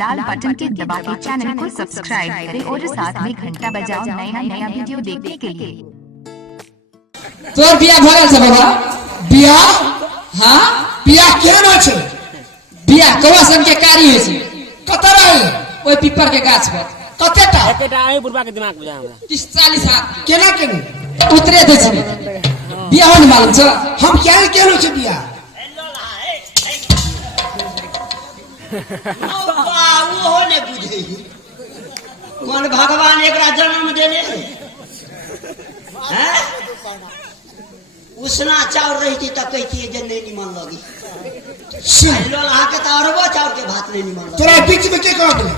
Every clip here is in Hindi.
लाल बटन के दबा के चैनल को सब्सक्राइब करें और साथ में घंटा बजाओ नया वीडियो देखने के लिए। तोर बिया भरल छ बाबा बिया हां बिया केना छै बिया कवा सन के कारी होय छै कतरा है ओय पीपर के गाछ पर कतेटा एकेटा आइ बुढ़बा के दिमाग बुझा हमरा 30-40 हाथ केना केनु उतरे दे छै बिया होन मालूम छ हम क्या केनो छै बिया वो ने बुझे कौन भगवान एकरा जन्म देले हैं उसना चाउर रही त कहती जे नहीं निमन लगी लोला के त अरबो चाउर के भात नहीं निमन लगी तोरा बीच में के कह दे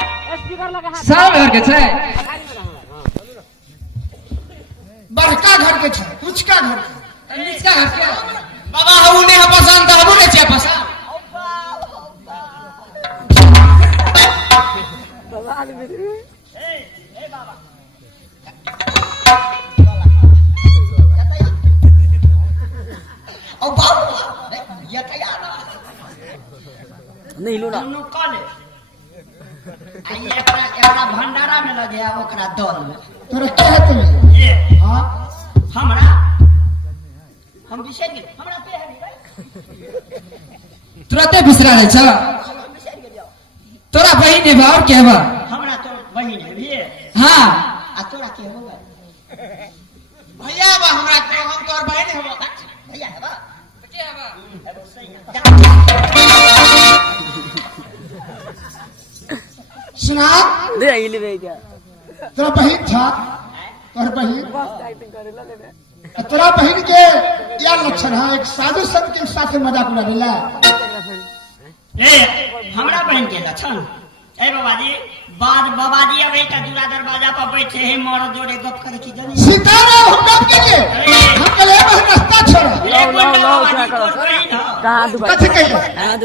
साल घर के छै बड़का घर के छै उचका घर के निचका घर के बाबा हऊ ने पसंद त हऊ ने छै पसंद ओ बाबू ये तैयार नहीं लो ना दोनों कॉलेज आई एकरा भंडारा में लगे ओकरा दल में तोरा क्या है तुम्हें? ये हाँ हमरा हम बिसर गेल हमरा पे है भाई तुरंते बिसरा रहे छ हम बिसर गेल तोरा बहिन है बा और क्या बा? हमरा तो बहिन है ये हाँ आ तोरा के होगा भैया बा हमरा के हम तोर बहिन है बा। भैया है बा बेटे है बा। अब सही है सुना ले आइले बे क्या तेरा बहन था तोहर बहन तोरा बहन के या लक्षण है एक साधु संत के साथ मजाक उड़ावेला ए हमरा बहन के लक्षण ए बाबाजी बाद बाबाजी अबे त दूरा दरवाजा पर बैठे हैं मोर जोड़े गप करे की जानी सीतारा हुक्म के लिए हम कले बस रास्ता छोड़ एक मिनट बाबाजी तोर बहन हो कहां दुबई कथी कहिए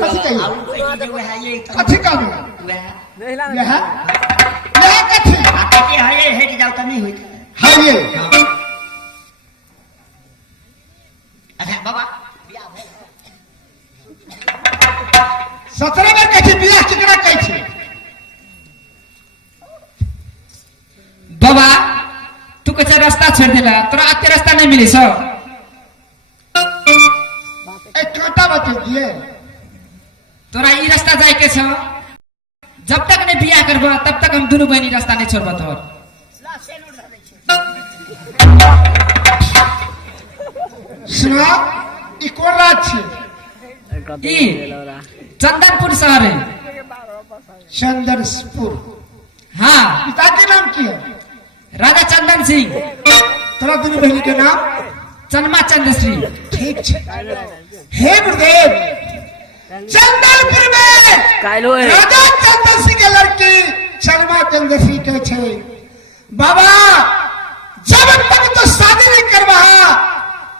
कथी कहिए आउ कोई जो है ये कथी कहबे वह यह कथी आके के है ये हेट जाओ त नहीं होई है ये अच्छा बाबा बियाह भेल 17 में कथी बियाह केकरा कहै छै? बाबा तू कैसे रास्ता छोड़ देला तोरा आते रास्ता नहीं मिली सो एक कांटा बता दिए तोरा ई रास्ता जाए के छो जब तक नहीं बियाह करबा तब तक हम दोनों बहनी रास्ता नहीं छोड़बा तोर ला सेलूर धरे छै सुना ई कोन राज छै? ई चंदनपुर शहर है। चंदनपुर हाँ पिता के नाम की है? राजा चंदन सिंह तोरा दुनू बहन के नाम चनमा चंद्रश्री। ठीक छै। हे गुरुदेव चंदनपुर में काइलो है राजा चंदन सिंह के लड़की शर्मा चंद्रश्री के छै। बाबा जब तक तो शादी नहीं करवा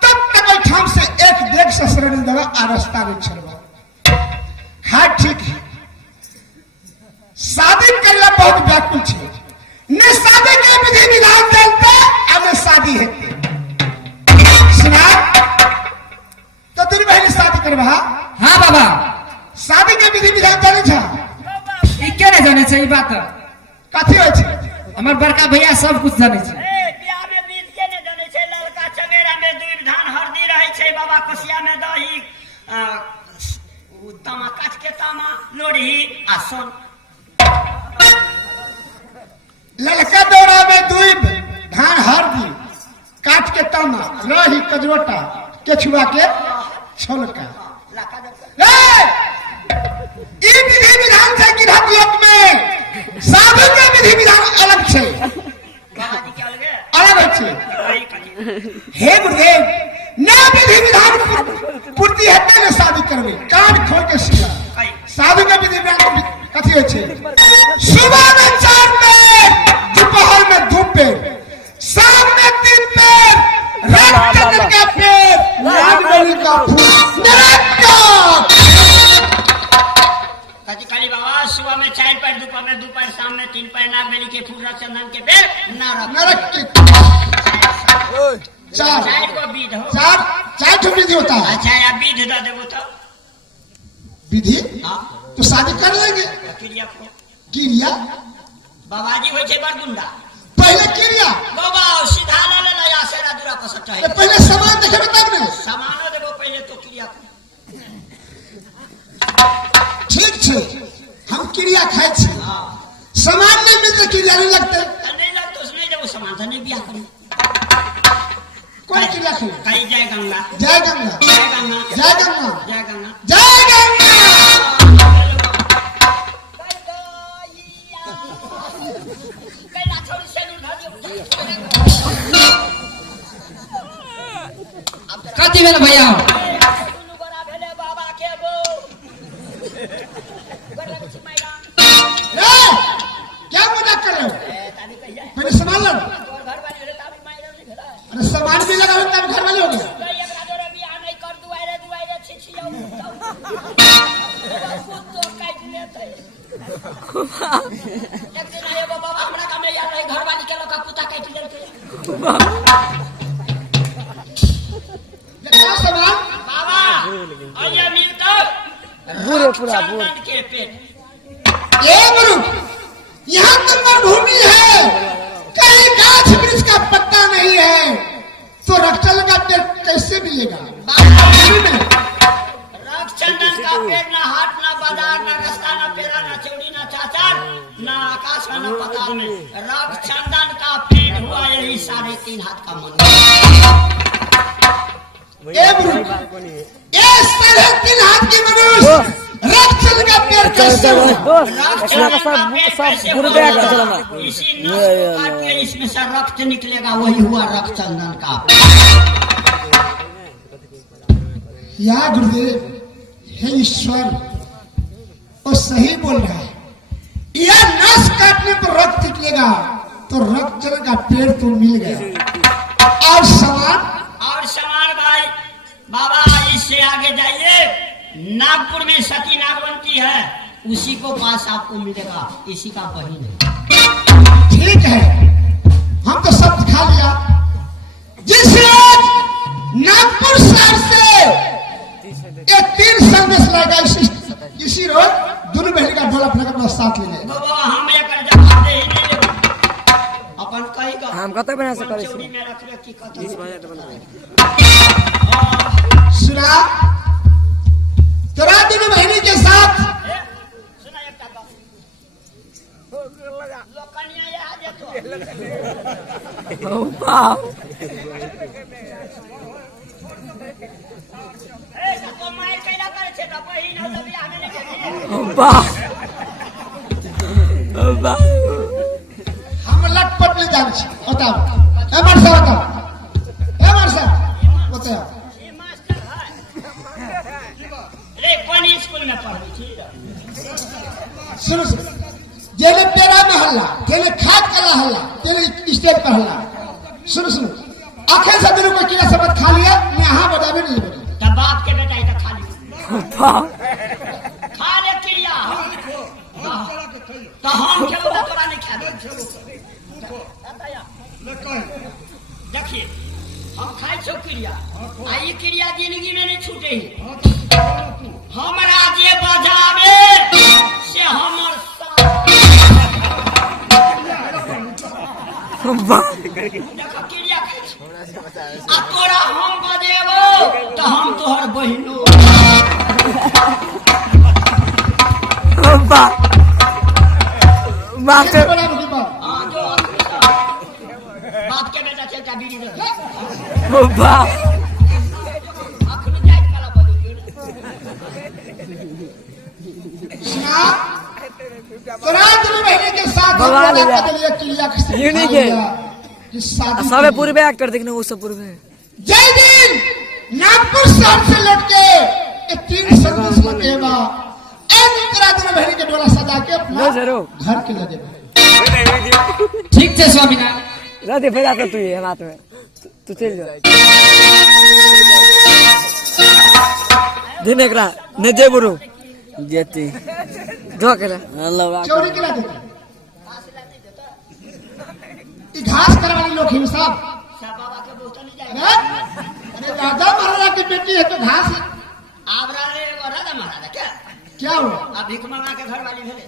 तब तक ठाम से एक देख से शरण देवा आ रास्ता नहीं छोड़वा। हाँ ठीक है शादी करला बहुत व्याकुल छै न शादी के विधि विधान जानते आ न शादी हेते। सुना तो तेरी बहन शादी करवा हाँ बाबा शादी के विधि विधान जाने छ? ई के नहीं जाने छै ई बात कथी होइ छै? हमार बड़का भैया सब कुछ जाने छै। ए बियाह में बीज के ने जाने छै ललका चंगेरा में दूध धान हरदी रहे छै बाबा कोसिया में दही तामा काट के तामा लोढ़ी आ सोन ललका दौरा में दूध धान हरदी काट के तामा रही कजरोटा केछुआ के छोलका। लाका दर ई विधि विधान छै गिरहत लोक में साधु के विधि विधान अलग छै बाबाजी के अलगे अलग होइ छै। वही कथी हे गुरुदेव न विधि विधान पूर्ति हेतै न शादी करबै कान खोल के सुना। कई साधु के विधि विधान कथी होइ छै? सुबह में 4 पेड़ दोपहर में 2 पेड़ शाम में 3 पेड़ रात चंदन का पेड़ नागबली का फूल निरंतर कथी काली बाबा सुबह में 4 पैर दोपहर में 2 पैर शाम में 3 पैर नागबेली के फूल रख चंदन के पेड़ ना रख नरक के चार 4 को बीज हो चार ठो विधि होता है। अच्छा या बीज दे देबो तो विधि हां तो शादी कर लेंगे। क्रिया को क्रिया बाबाजी होइ छै बरगुंडा पहले क्रिया बाबा सीधा ले ले नया सेरा दूरा पर सट तो पहले सामान देखेबे तब ने सामानो देबो पहले तो क्रिया को ठीक छै हम क्रिया खाइ छी सामान नहीं मिलते क्रिया नहीं लगते नहीं लगतो उसने देबो सामान तो नहीं बियाह करी कौन क्रिया खाई? कहीं जय गंगा जय गंगा जय गंगा जय गंगा जय गंगा जय गंगा। कैला छोड़ी सेलूर धर कथी भेल भैया दुनु गोरा भेले बाबा के बो गोरा के मैदान क्या मजाक कर रहे हो? तानी कहिया पहले सामान लो। तोर घर वाली भेले ताबी मैदान नहीं भेला अरे सामान भी लगा हो तब घर वाले हो गए। कई एक राजोरे बियाह नहीं कर दुआरे छिछियो तो काट लेते एक दिन आए बाबा हमरा का में यार रहे घर वाली के लोग का पुता काट लेते क्या सामान? बाबा और ये मिलता पूरे पूरा चंदन के पेट ये गुरु यहाँ तो मरुभूमि है कहीं गाछ रक्षल का पेड़ कैसे मिलेगा? रक्षचंदन का पेड़ ना हाट ना बाजार ना रास्ता ना पेड़ा ना चौड़ी ना चाचार ना आकाश ना पताल में रक्षचंदन का पेड़ हुआ यही 3.5 हाथ का मन। ये 3.5 हाथ की मनुष्य रक्षल का पेड़ कैसे हुआ? इसी नस काट के इसमें से रक्त निकलेगा, वही हुआ रक्षचंदन का। या गुरुदेव, हे ईश्वर, वो सही बोल रहा है। यह नस काटने पर रक्त निकलेगा तो रक्षल का पेड़ तो मिल गया। और सवाल भाई बाबा, इससे आगे जाइए, नागपुर में सती नागवंती है, उसी को पास आपको मिलेगा, इसी का बहिन है। ठीक है, हम तो शब्द खा लिया। जिस रोज नागपुर शहर से ये 3 संदेश लाएगा, इसी रोज दोनों बहन का ढोल अपना साथ ले जाएगा। बाबा हम लेकर जवाब दे ही नहीं लेगा, अपन कहेगा हम कत बना से करे चौड़ी में रख ले की कत सुना, तेरा दोनों बहनी के साथ सुना एक बात लोकनिया ये आ जेतो ए तो माय कैला करे छे त बहिन हो तभी हमें नहीं हम लटपट ले जान छी। बताओ ए मरसा, बताओ ए मरसा, बताओ। ये मास्टर है रे, कौन स्कूल में पढ़ी थी? सुनो जेने पेड़ा में हल्ला, जेने खाद कला हल्ला, तेरे स्टेज पर हल्ला। सुनो आखिर से दोनों को किला शब्द खा लिया, मैं यहाँ बतावे नहीं बोली। तब बाप के बेटा इधर खा लिया, खा ले क्रिया तो हम क्या बोला तोरा नहीं खा दे। देखिए हम खाई छो क्रिया, आई क्रिया जिंदगी में नहीं छूटे ही। हमरा जे बजावे से हमर देखो क्रिया खाई छो, आ तोरा हम बजेबो तो हम तोहर बहिनो। मास्टर बड़ा मुझे बात हाँ जो बाप के बेटा चलता बीड़ी दे अखनी जाइत कला बोली सुना, तेरा दोनों बहनी के साथ भगवान हम भैया। बदलिए क्रिया के ये नहीं के। कि शादी सबे की- पूरे बैग कर देखने वो सब पूरे जय दिन नागपुर शहर से लौट के ये 3 संदेश लगेगा। तेरा दोनों बहनी के डोला सजा के अपना लो जरूर। घर के लगे। ठीक है स्वामीनाथ, राधे फिर आता तू ये हाथ में तू चल जा दिन एकरा ने जे बुरु जेती धो के अल्लाह चोरी के लगे ये घास करे वाले लोग ही साहब। बाबा के बहुत नहीं जाए। अरे राजा महाराजा की बेटी है तो घास आबरा रे राजा महाराजा क्या हुआ? अब भिख मंगा के घर वाली भेले